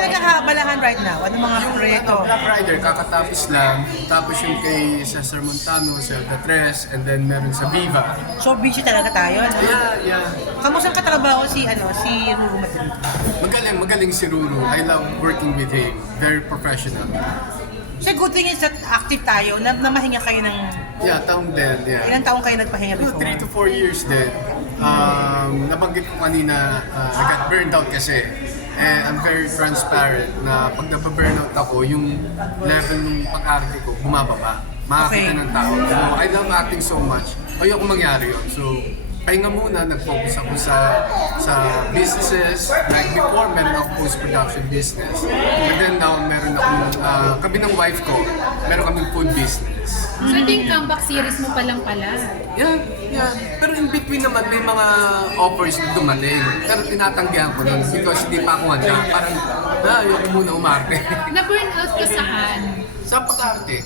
pinagkakabalahan right now? Ano mga proyekto? Black Rider, kakatapos lang. Tapos yung kay Cesar Montano, Zelda Tres, and then meron sa Viva. So busy talaga tayo, no? Yeah. Kamusta katrabaho si Ruru Madrid? Magaling si Ruru. I love working with him. Very professional. So good thing is that active tayo, na mahinga kayo ng... Yeah, taong din. Yeah. Ilang taong kayo nagpahinga before? 3 to 4 years din. Nabanggit ko kanina, I got burned out kasi. And I'm very transparent na pag napaburnout ako, yung level ng pag-arte ko bumababa. Makakita ng tao. So, I love acting so much. Ayoko mangyari yun. So, pahinga muna, nag-focus ako sa businesses. Like before, meron ako post-production business. And then now, meron akong, kami ng wife ko, meron kaming food business. So ito yung comeback series mo pa lang pala. Yeah. Pero in between naman, may mga offers na dumating. Pero tinatanggihan ko nun because hindi pa ako handa. Parang, ayoko muna umarte. Na-burn out ka saan? Sa pag-arte.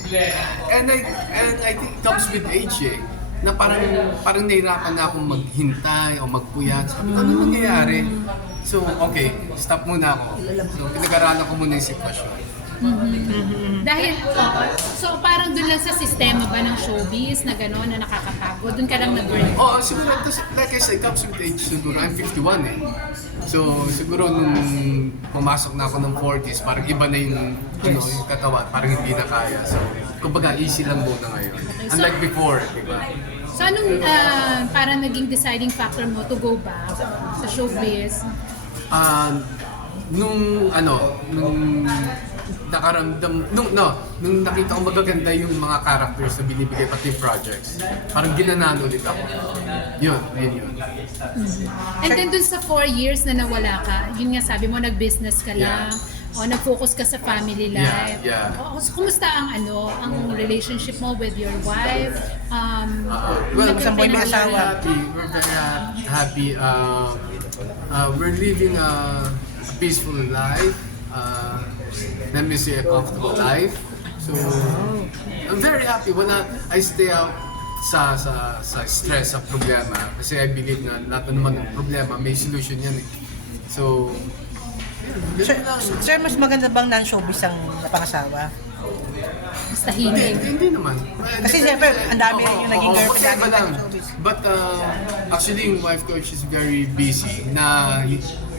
And I think it comes with age eh. Na parang nahirapan na akong maghintay o magpuyat. Sabi ko, ano nangyayari? So, okay, stop muna ako. So, pinag-aralan ko muna yung sitwasyon. Dahil, so parang dun lang sa sistema ba ng showbiz na gano'n na nakakapagod? Dun ka lang na-burn out? Oo, siguro, like I said, it comes with age siguro. I'm 51 eh. So, siguro nung pumasok na ako ng 40s, parang iba na yung katawan, parang hindi na kaya. So, kumbaga, easy lang muna ngayon. Unlike before, di ba? So anong parang naging deciding factor mo to go back sa showbiz? Nung nakaramdam, nung nakita ko magaganda yung mga characters na binibigay pati yung projects, parang ginanalo ulit ako. Yun. And then dun sa 4 years na nawala ka, yun nga sabi mo, nag-business ka lang, o nag-focus ka sa family life. Yeah. So, kumusta ang relationship mo with your wife? Well, Isang buhay may asawa. We're very happy. We're living a peaceful life. Let me say a comfortable life. So, I'm very happy when I stay out sa stress, sa problema. Kasi I believe na lahat naman ng problema, may solution yan eh. So, Sir, mas maganda bang non-showbiz ang napangasawa? Mas tahimik. Hindi naman. Kasi siyempre, ang dami rin yung naging girlfriend magkaiba lang. natin sa showbiz. But actually, yung wife ko, she's very busy na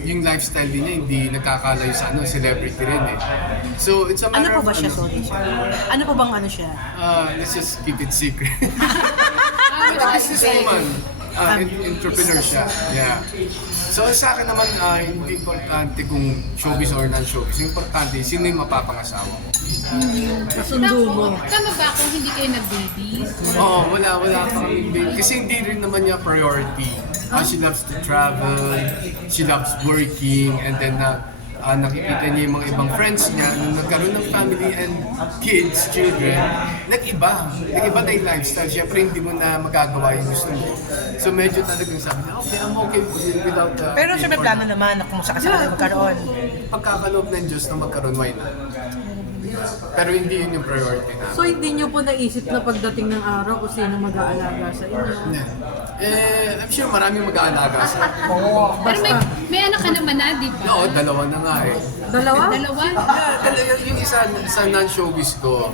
yung lifestyle din niya hindi nagkakalayo sa celebrity rin eh. So, it's a Ano matter po ba of siya, sorry? Ano po bang ano siya? let's just keep it secret. Businesswoman. Entrepreneur siya. Yeah. So sa akin naman, hindi importante kung showbiz or non-showbiz. Importante, sino yung mapapangasawa mo. Tama ba kung hindi kayo nag-baby? Oo, wala pa kaming baby. Kasi hindi rin naman niya priority. She loves to travel, she loves working, and then nakikita niya yung mga ibang friends niya nung nagkaroon ng family and kids, children, nag-iba na yung lifestyle. Siyempre, hindi mo na magagawa yung gusto mo. So medyo talagang sabi na, okay, I'm okay without Pero siyempre plano naman na kung sakasakali magkaroon. Pagkakaloob ng Diyos na magkaroon, why not? Pero hindi yun yung priority namin. So hindi nyo po naisip na pagdating ng araw kung sino mag-aalaga sa inyo? I'm sure maraming mag-aalaga sa akin. Pero may anak ka naman na, di ba? Oo, dalawa na nga eh. Dalawa? Dalawa? Yung isa sa non-showbiz ko.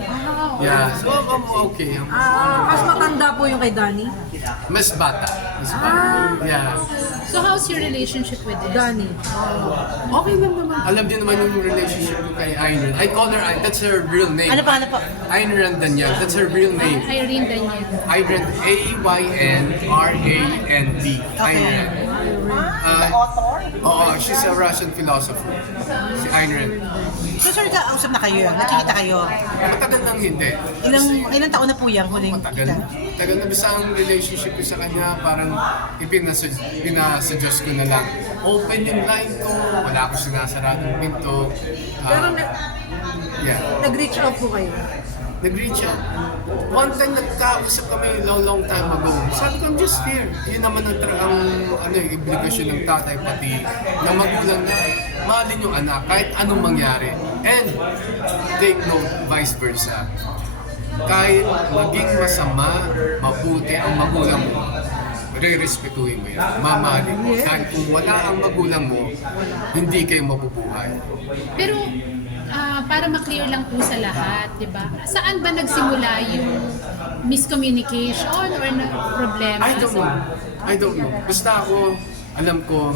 Yeah, so I'm okay. Mas matanda po yung kay Danny? Mas bata. Yeah. So how's your relationship with him? Danny. Okay lang naman. Alam niyo naman yung relationship ko kay Ayn. I call her Ayn. That's her real name. Ano po? Ayn Rand Daniel. That's her real name. Irene Daniel. Ayn Rand. A-Y-N-R-A-N-D. Ayn Rand. Oo, she's a Russian philosopher. Si Ayn Rand. So sir, kausap na kayo, nakikita kayo. Matagal lang hindi. Ilang taon na po yung huling Matagal. kita? Tagal na basta ang relationship ko sa kanya, parang pinasa-Diyos ko na lang. Open yung line ko, wala akong sinasaradong pinto. Pero Yeah. nag-reach out po kayo? Nag-reach out. One time nagkausap kami long time ago. Sabi ko, I'm just here. Yun naman yung obligasyon ng tatay pati ng magulang na mahalin yung anak kahit anong mangyari. And take note, vice versa. Kahit maging masama, mabuti ang magulang mo, re-respetuhin mo yan. Mamahalin mo. Dahil kung wala ang magulang mo, hindi kayo mabubuhay. Pero para ma-clear lang po sa lahat, di ba? Saan ba nagsimula yung miscommunication or na problema? I don't know. Basta ako, alam ko,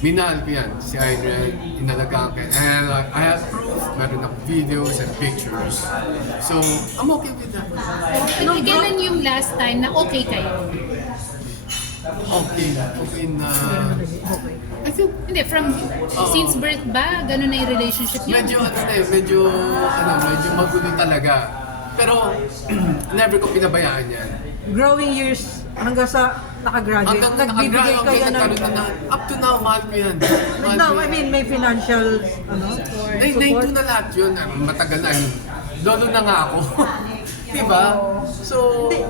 minahal ko yan. Si Irene, inalagaan ko yan. And I have proof, meron akong videos and pictures. So, I'm okay with that. Kailan yung last time na okay kayo? Okay na. I think, Hindi, since birth ba? Ganun na yung relationship niyo? medyo magulo talaga. Pero, never ko pinabayaan yan. Growing years hanggang sa nakagraduate, nagbibigay kayo ng... Up to now, mahal ko yan. No, I mean, may financial Nainto na lahat yun. Matagal na yun. Lolo na nga ako. Diba? So... Hindi,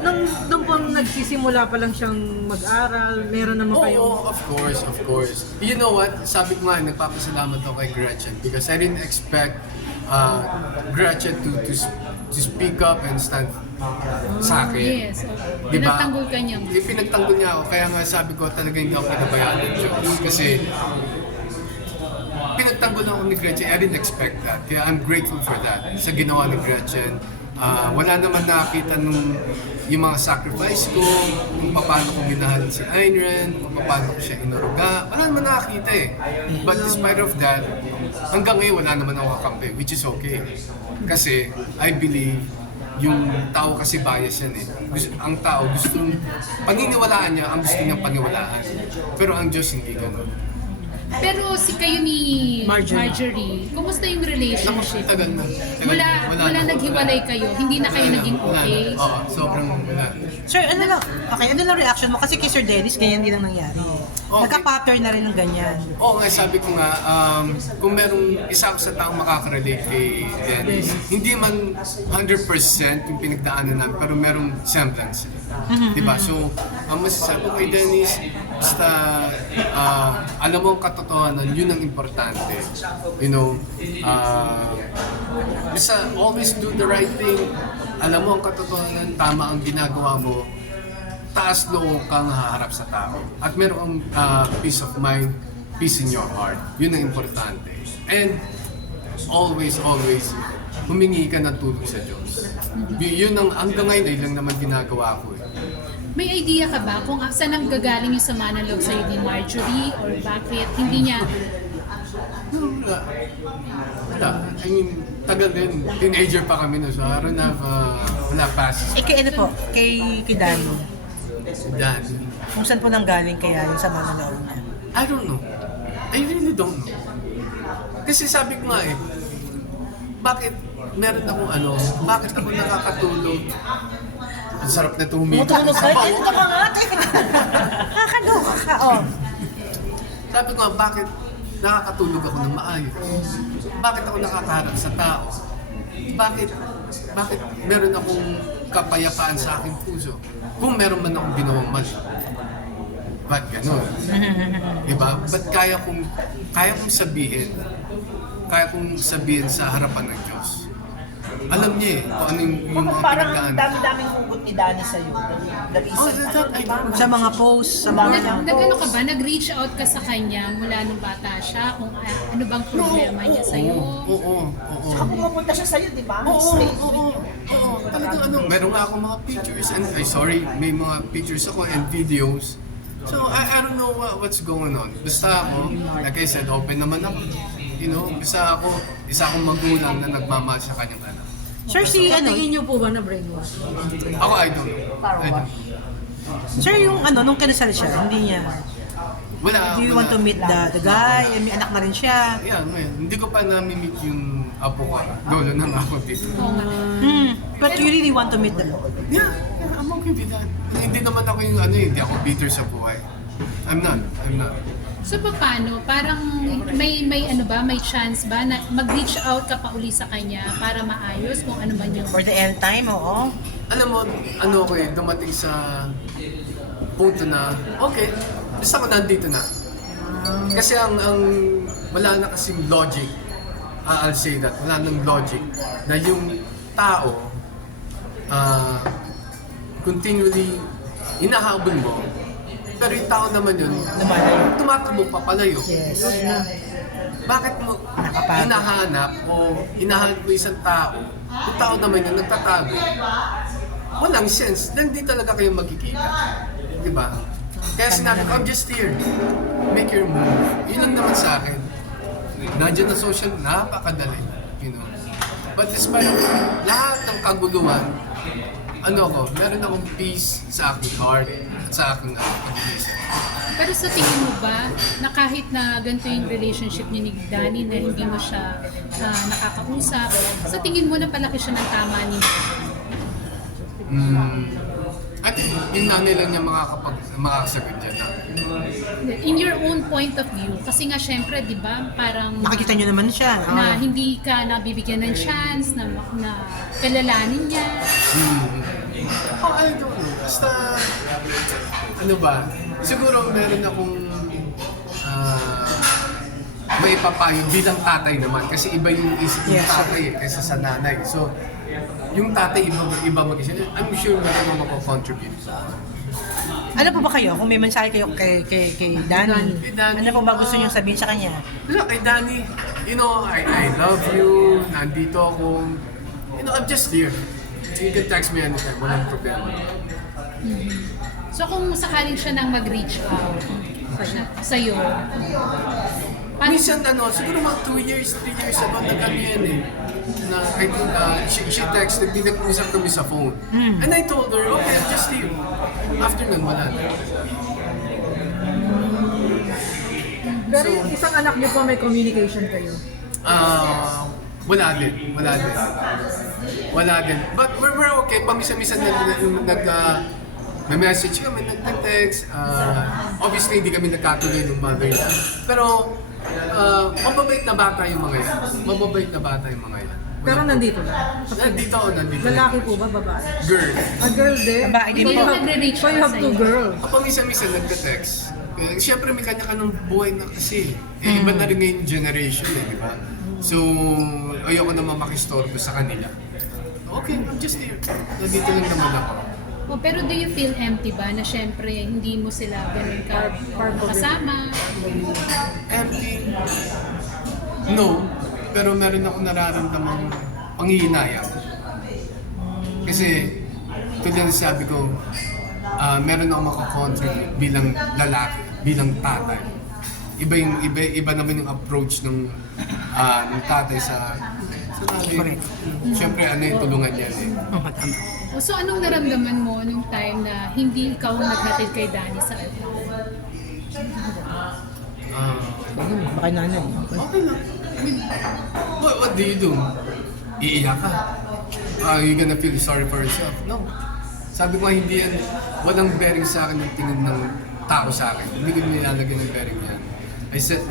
nung po nagsisimula pa lang siyang mag-aral, meron naman kayo. Oo, of course. You know what? Sabi ko nga, nagpapasalamat ako kay Gretchen because I didn't expect Gretchen to speak up and stand sa akin. Yes. Diba? Pinagtanggol ka niya. Pinagtanggol niya ako. Kaya nga sabi ko talaga hindi ako pinabayaan ng Diyos. Kasi pinagtanggol ako ni Gretchen. I didn't expect that. Kaya I'm grateful for that. Sa ginawa ni Gretchen. Wala naman nakakita yung mga sacrifice ko, kung paano ko minahal si Irene, kung paano ko siya inaruga. Wala naman nakakita eh. But despite of that, hanggang ngayon wala naman ako kakampi, which is okay. Kasi I believe yung tao kasi bias yan eh. Ang tao paniniwalaan niya ang gusto niyang paniwalaan. Pero ang Diyos hindi ganun. Pero kayo ni Marjorie, kumusta yung relationship? Tagal na. Mula naghiwalay kayo, hindi na kayo naging okay? Oo, sobrang wala. Sir, ano lang reaction mo? Kasi kay Sir Dennis, ganyan din ang nangyari. Okay. Nagka-pattern na rin ng ganyan. Oo nga, sabi ko nga, kung merong isa ako sa taong makaka-relate kay Dennis, hindi man 100% yung pinagdaanan namin, pero merong semblance. Diba? So, ang masasabi ko kay Dennis, basta alam mo ang katotohanan, yun ang importante. You know, basta always do the right thing. Alam mo ang katotohanan, tama ang ginagawa mo, taas loob kang haharap sa tao. At meron kang peace of mind, peace in your heart. Yun ang importante. And always, humingi ka ng tulong sa Diyos. Yun ang hanggang ngayon ay lang naman ginagawa ko eh. May idea ka ba kung saan ang gagaling yung sama ng loob sa'yo ni Marjorie or bakit hindi niya... Wala. I mean, tagal din. Teenager pa kami na. So I don't have, wala passes. Kay ano po? Kay Danny. Daddy. Kung saan po nanggaling kaya yung sama ng loob niya? I don't know. I really don't know. Kasi sabi ko nga eh, bakit meron akong bakit ako nakakatulog? Ang sarap na tumingin. Matulog ka? Ito ka nga! Nakakaloka ka, Sabi ko nga, bakit nakakatulog ako ng maayos? Bakit ako nakakaharap sa tao? Bakit meron akong kapayapaan sa aking puso? Kung meron man akong ginawang mali. Ba't gano'n? Diba? Ba't kaya kong sabihin sa harapan ng Diyos? Alam niya eh, kung ano yung mga Parang pinagdaan. dami-daming hugot ni Danny sa'yo. Sa mga posts, sa mga... Nag-ano ka ba? Nag-reach out ka sa kanya mula nung bata siya? Kung ano bang problema niya sa'yo? Oo. Saka pumupunta siya sa'yo, di ba? Oo. Talagang meron nga akong mga pictures and, may mga pictures ako and videos. So, I don't know what's going on. Basta ako, like I said, open naman ako. You know, basta ako, isa akong magulang na nagmamahal sa kanyang anak. Sir, Tingin niyo po ba na brainwash? Ako, I don't know. Sir, yung nung kinasal siya, hindi niya... Wala. Do you want to meet the guy? May anak na rin siya. Yeah, man. Hindi ko pa nami-meet yung apo ko. Lolo na nga ako dito. But you really want to meet the Lord? Yeah, I'm okay with that. Hindi naman ako yung hindi ako bitter sa buhay. I'm not. So paano? Parang may chance ba na mag-reach out ka pa uli sa kanya para maayos kung ano man yung... For the end time, oo. Alam mo, ko dumating sa punto na, okay, basta ko nandito na. Kasi ang wala na kasing logic, I'll say that, wala nang logic na yung tao continually inahabol mo, pero yung tao naman yun, tumatakbo pa palayo. Yes. Bakit mo Nakapagod. hinahanap o hinahanap mo isang tao, yung tao naman yun nagtatago, walang sense, then di talaga kayo magkikita. Di ba? Kaya sinabi ko, I'm just here. Make your move. Yun lang naman sa akin. Nandiyan na social, napakadali. You know? But despite of lahat ng kaguluhan, meron akong peace sa aking heart at sa aking pag-iisip. Pero sa tingin mo ba, na kahit na ganito yung relationship niyo ni Danny na hindi mo siya nakakausap, sa tingin mo na palaki siya ng tama ni At yung nanay lang niya makakasagot dyan. in your own point of view? Kasi nga syempre, di ba, parang Nakikita nyo naman siya. na hindi ka nabibigyan ng chance na kilalanin niya. I don't know. Basta, ano ba? Siguro meron akong may papayo bilang tatay naman. Kasi iba yung isip ng Yes. tatay kaysa sa nanay. So, yung tatay iba mag-isip. I'm sure meron mo mako-contribute. Ano po ba kayo? Kung may mensahe kayo kay Danny, Kay Danny, ano po ba gusto nyo sabihin sa kanya? Look, kay Danny, I love you, nandito ako. I'm just here. You can text me anytime, walang problema. So kung sakaling siya nang mag-reach out sa'yo, paano? Minsan siguro mga 2 years, 3 years ago, nag-ano yan eh. Na, I think, she texted me, nag-usap kami sa phone. And I told her, okay, I'm just here. After nun, wala na. Pero yung isang anak niyo po may communication kayo. Wala din. But we're okay. Pamisa-misa may message kami, nag-text. Obviously, hindi kami nagkatuloy ng mother niya. Pero, mababait na bata yung mga yan. Pero nandito lang. Nandito. Lalaki po ba, babae? Girl. A girl din? Babae din Hindi po. yung nagre-reach So you have sa'yo. two girls. Pamisa-misa nagka-text. Siyempre may kanya ka ng buhay na kasi. Iba na rin yung generation di ba? So, ayoko naman makistorbo sa kanila. Okay, I'm just here. Nandito lang naman ako. Oh, pero do you feel empty ba na syempre hindi mo sila ganun ka kasama? Empty? No. Pero meron ako nararamdamang panghihinayang. Kasi, tulad na sabi ko, meron ako makakontribute bilang lalaki, bilang tatay. Iba naman yung approach ng tatay sa nanay. Siyempre, yung tulungan niya eh. Tama. Oh, so anong naramdaman mo nung time na hindi ikaw naghatid kay Danny sa kanya? Baka nanay. Okay lang. I mean, what do you do? Iiyak ka? Are you gonna feel sorry for yourself? No. Sabi ko hindi yan, walang bearing sa akin yung tingin ng tao sa akin. Hindi ko nilalagyan ng bearing yan.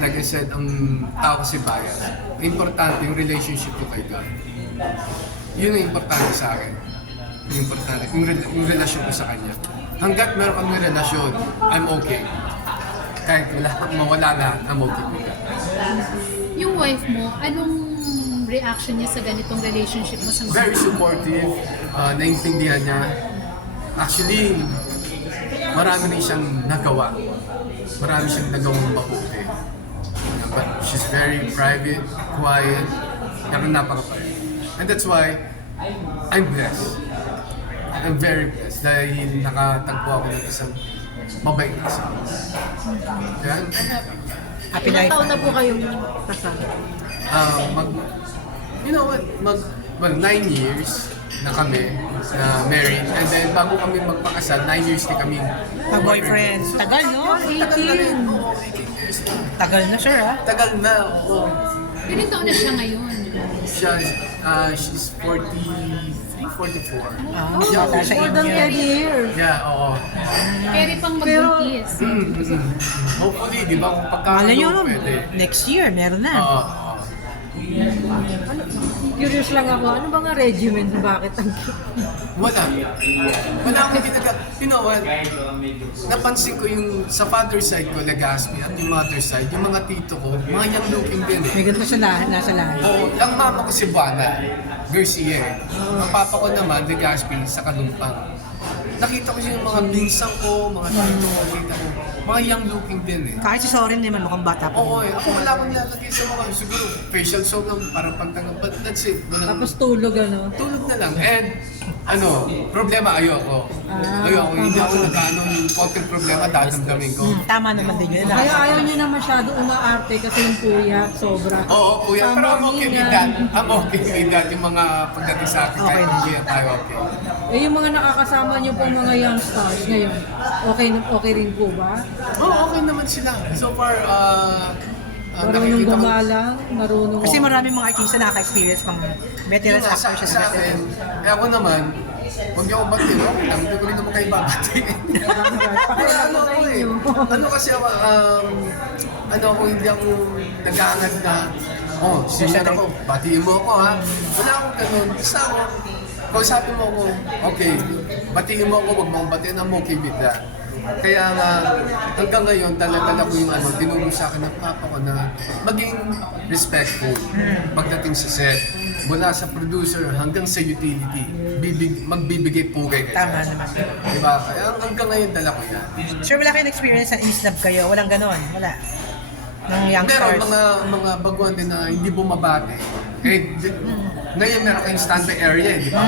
Like I said, ang tao kasi bias. Ang importante yung relationship ko kay God. Yun ang importante sa akin. Yung importante, yung relasyon ko sa kanya. Hanggat meron kami relasyon, I'm okay. Kahit mawala lahat, I'm okay with that. Yung wife mo, anong reaction niya sa ganitong relationship mo sa mga? Very supportive, naintindihan niya. Actually, marami rin siyang nagawa. Marami siyang nagawang mabuti. But she's very private, quiet, pero napakapait. And that's why I'm blessed. I'm very blessed dahil nakatagpo ako ng isang mabait na asawa. Kaya I'm happy. Happy Ilang life. taon na po kayong kasal? Well, 9 years na kami na married. And then bago kami magpakasal, 9 years din kami Boyfriend. Tagal, no? Tagal na rin. Oo, 18 years na. Tagal na, sir, ha? Tagal na, oo. Ilang taon na siya ngayon? She's 43, 44. Bata siya More than 10 years. Yeah, oo. Carry pang magbuntis. Hopefully, di ba? Kung Alam nyo, pagkakalo, pwede. next year, meron na. Oo. Curious lang ako, ano ba nga regimen? Bakit ang Wala. Wala akong ginagawa. You know what? Napansin ko yung sa father side ko, Legazpi, at yung mother side, yung mga tito ko, mga young looking din eh. May ganito siya nasa lahat. Oo, ang mama ko si Buana, Garcia eh. Ang papa ko naman, Legazpi, sa Kalumpang. nakita ko yung mga pinsang ko, mga tito ko, nakita ko, mga young looking din eh. Kahit si Soren naman mukhang bata pa. Oo eh, ako wala akong nilalagay sa mga, siguro facial soap lang parang pagtanggap, but that's it. Tapos tulog ano. Tulog na lang. And, problema ayoko. Ayoko, hindi ako nagkano yung konting problema, dadamdamin ko. Tama naman din yun. Kaya ayaw niyo na masyado umaarte kasi yung puyat, sobra. Oo, kuya, pero I'm okay with that. I'm okay with that. Yung mga pagdating sa akin, kahit Okay. kuya tayo, okay. Eh yung mga nakakasama niyo po mga young stars ngayon, okay rin po ba? Oo, okay naman sila. So far, Marunong nakikita ko- gumalang, marunong... Kasi maraming mga artista nakaka-experience pang veteran Yun nga, actors sa siya. akin, ako naman, huwag niyo ako batiin, okay lang, hindi ko rin naman kayo babatiin. ano ako eh, ano kasi ako, hindi ako nag-aangad na, senior ako, batiin mo ako ha. Wala akong ganun, basta ako, kung sabi mo ako, okay, batiin mo ako, huwag mo akong batiin, I'm okay with that. Kaya nga, hanggang ngayon, talaga ko yung tinuro sa akin ng papa ko na maging respectful pagdating sa set. Mula sa producer hanggang sa utility, magbibigay pugay kayo. Tama naman. Diba? Kaya hanggang ngayon, dala ko yan. Sure, wala kayong experience na in-snub kayo? Walang ganon? Wala? Ng young Pero stars? mga baguhan din na hindi bumabati. Eh, ngayon meron kayong standby area, di ba?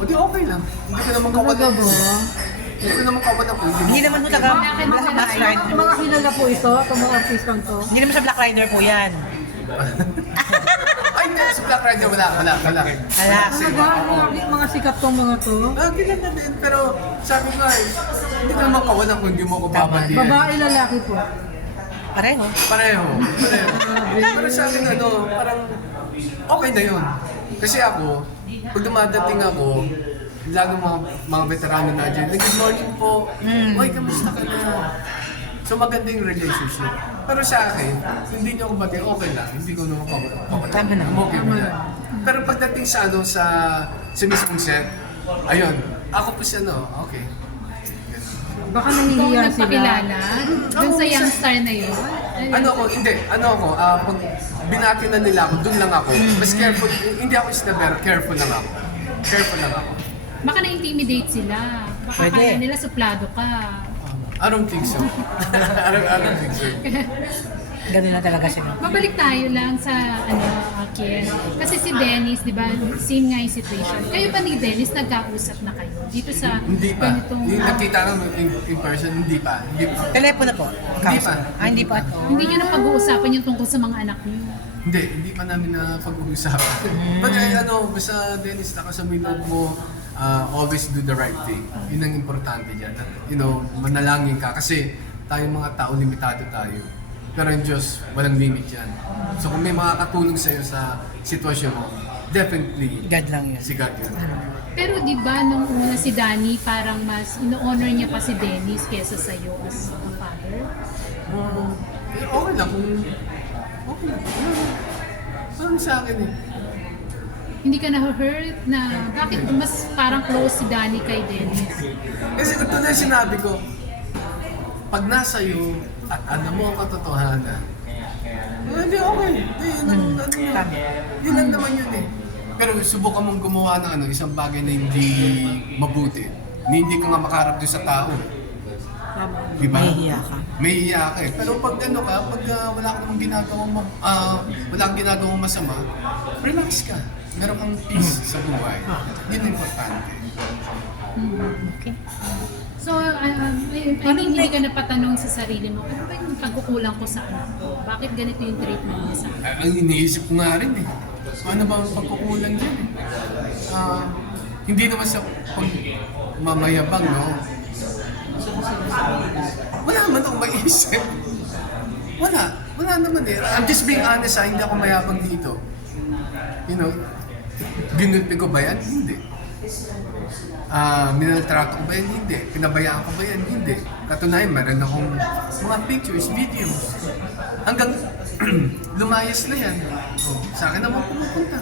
O di okay lang. Hindi ko naman Talaga kawalan. ba? Hindi ko naman kawalan po. Hindi naman mo taga Black Rider. Mga kilala po ito, itong mga artistang to. Hindi naman sa Black Rider po yan. Ay, hindi. Sa Black Rider, wala. Wala. Talaga, mga sikat tong mga to. Kilala din, pero sabi ko ay, hindi ko naman kawalan kung hindi mo ako babatiyan. Babae, lalaki po. Pareho. Pareho. Pero sa akin, parang okay na yun. Kasi ako, pag dumadating ako, lalo mga veterano na dyan, good morning po. Uy, kamusta ka na? So maganda yung relationship. Pero sa akin, hindi niyo ako bati, okay lang. Hindi ko naman kawalan. Tama na. I'm okay with that. Pero pagdating sa sa mismong set, ayun, ako po siya, okay. Baka Ikaw ang nahihiya sila. nagpakilala dun sa young star na yun. Pag binati na nila ako, dun lang ako. Mas careful, hindi ako snubber, careful lang ako. Baka na-intimidate sila. Baka Pwede. kala nila suplado ka. I don't think so. I don't think so. Ganun na talaga sila. Mabalik tayo lang sa Ken. Kasi si Dennis, di ba, same nga yung situation. Kayo ba ni Dennis, nagkausap na kayo dito sa Hindi pa. ganitong... Yung nakita naman in person, hindi pa. Telepono po. Hindi pa. Hindi pa. Hindi nyo na pag-uusapan yung tungkol sa mga anak niyo. Hindi pa namin na pag-uusapan. Pag basta Dennis, nakasamay loob mo, always do the right thing. Yun ang importante dyan. At, manalangin ka. Kasi tayong mga tao, limitado tayo. Pero yung Diyos, walang limit yan. So kung may makakatulong sa'yo sa sitwasyon mo, definitely, God lang yun. si God yun. Pero di ba nung una si Danny, parang mas ino-honor niya pa si Dennis kesa sa'yo as a father? Okay lang kung... Okay lang. Parang sa akin eh. Hindi ka na-hurt na bakit mas parang close si Danny kay Dennis? Kasi ito na yung sinabi ko, pag nasa iyo at alam mo ang katotohanan, hindi okay. Yun lang naman yun eh. Pero subukan mong gumawa ng isang bagay na hindi mabuti. Hindi ka nga makaharap doon sa tao. Diba? Mahihiya ka. Mahihiya ka eh. Pero pag wala ka namang ginagawang masama, relax ka. Meron kang peace sa buhay. Yun ang importante. Okay. So, hindi ka napatanong sa sarili mo, ano ba yung pagkukulang ko sa anak ko? Bakit ganito yung treatment niya sa akin? Ang iniisip ko nga rin eh. Ano ba ang pagkukulang dyan eh? Hindi naman sa pagmamayabang, no? Wala naman akong maisip. Wala naman eh. I'm just being honest hindi ako mayabang dito. Ginulpi ko ba yan? Hindi. Minaltrato ko ba yan? Hindi. Pinabayaan ko ba yan? Hindi. Katunayan, meron akong mga pictures, videos. Hanggang lumayas na yan. Sa akin naman pumupunta.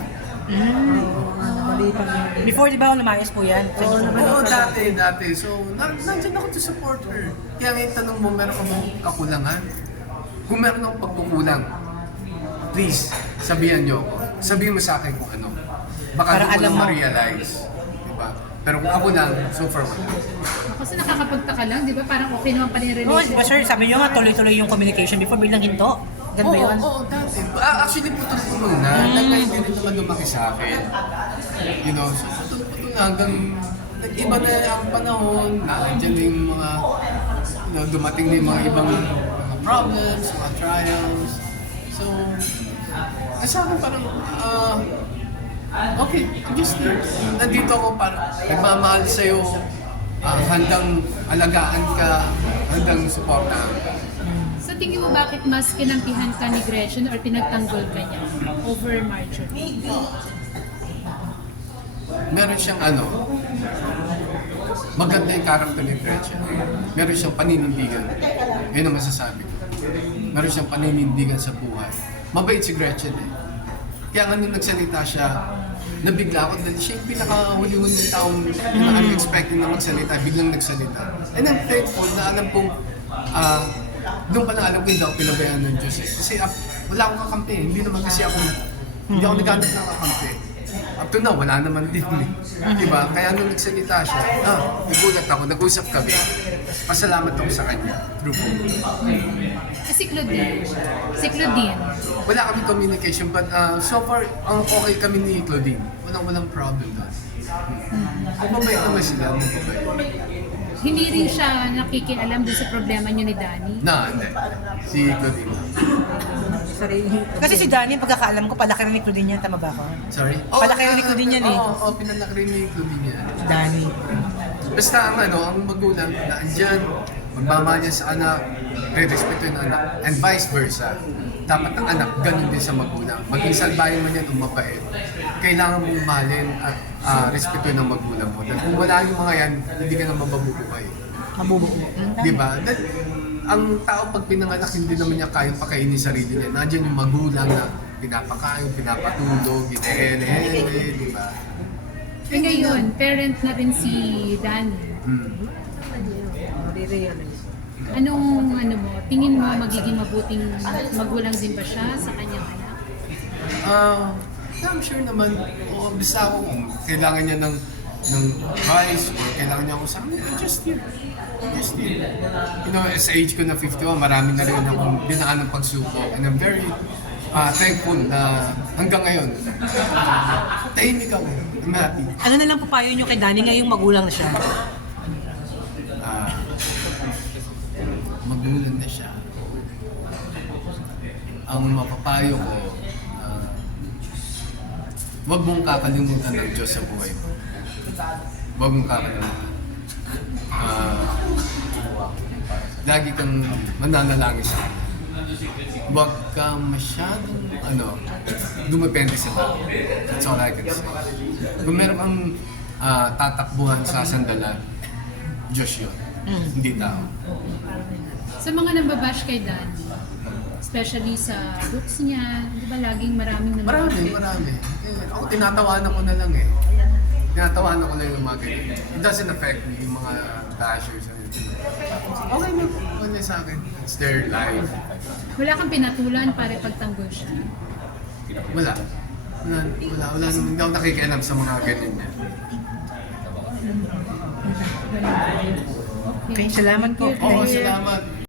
Before, di ba, lumayas po yan? Oo, dati. So, nandiyan ako to support her. Kaya ngayon tanong mo, meron ka bang kakulangan? Kung meron akong pagkukulang, please, sabihan niyo ako. Sabihin mo sa akin kung ano. Baka Para doon ko alam lang mo. ma-realize. Diba? Pero kung ako lang, so far wala. Kasi nakakapagtaka lang, di ba? Parang okay naman pa rin yung Oo, di ba relationship. sir, sabi nyo nga tuloy-tuloy yung communication before biglang hinto. Ganun ba yun? Oo, dati. Actually, putol-putol na. Dahil hindi rin naman lumaki sa akin. You know, so putol-putol na hanggang nag-iba na ang panahon, nandiyan na yung mga, you know, dumating na yung mga ibang mga problems, mga trials. So, sa akin parang, okay, I'm just here. Nandito ako para nagmamahal sa'yo, handang alagaan ka, handang suportahan ka. Sa tingin mo, bakit mas kinampihan ka ni Gretchen or pinagtanggol ka niya over Marjorie? Meron siyang maganda yung character ni Gretchen. Meron siyang paninindigan. Yun ang masasabi ko. Meron siyang paninindigan sa buhay. Mabait si Gretchen eh. Kaya nga nung nagsalita siya, nabigla ako dahil siya yung pinaka-huli-huling taong pinaka-unexpected na magsalita, biglang nagsalita. And I'm thankful na alam kong, doon pa lang alam ko hindi ako pinabayaan ng Diyos eh. Kasi wala akong kakampi. Hindi naman kasi hindi ako naghanap ng kakampi. Up to now, wala naman din eh. Diba? Kaya nung nagsalita siya, nagulat ako, nag-usap kami. Pasalamat ako sa kanya. Through phone. Si Claudine. Si Claudine. Wala kami communication, but so far, okay kami ni Claudine. Walang problem doon. Mababait naman sila, mababait. Hindi rin siya nakikialam dun sa problema niyo ni Danny. Hindi. Si Claudine. Sarili. Kasi si Danny, pagkakaalam ko, palaki rin ni Claudine yan, tama ba ako? Sorry? Palaki rin ni Claudine yan eh. Oo, pinalaki rin ni Claudine yan. Danny. Basta ang magulang na andyan, magmamahal niya sa anak, re-respeto yung anak, and vice versa. Dapat ang anak, ganun din sa magulang. Maging salbahin man yan o mabait. Kailangan mong mahalin at respeto ng magulang mo. Dahil kung wala yung mga yan, hindi ka na mababubuhay. Mabubuo. Di ba? Dahil ang tao pag pinanganak, hindi naman niya kayang pakainin sarili niya. Nandiyan yung magulang na pinapakain, pinapatulog, ginehele, di ba? E ngayon, parent na rin si Danny. Re-realize. Anong tingin mo magiging mabuting magulang din ba siya sa kanyang anak? I'm sure naman, basta ako kung kailangan niya ng advice or kailangan niya ako sa akin, just here. Just here. You know, sa age ko na 51, marami na rin akong dinaan ng pagsubok. And I'm very thankful na hanggang ngayon, tahimik ako. I'm happy. Ano na lang papayo nyo kay Danny ngayong magulang na siya? Magulang na siya. Ang mapapayo ko, huwag mong kakalimutan ng Diyos sa buhay mo. Huwag mong kakalimutan. Lagi kang mananalangin sa Kanya. Huwag kang masyadong dumepende sa tao. That's all I can say. Kung meron kang tatakbuhan sa sandalan, Diyos yun. Hindi tao. Sa mga nambabash kay Danny, especially sa looks niya, di ba laging maraming nambabash? Marami. Ako tinatawanan ko na lang eh. Tinatawanan ko lang yung mga ganyan. It doesn't affect me, yung mga bashers. Okay na po. Wala sa akin. It's their life. Wala kang pinatulan para pagtanggol siya. Wala naman. Hindi ako nakikialam sa mga ganyan niya. Okay, salamat po. Oo, salamat.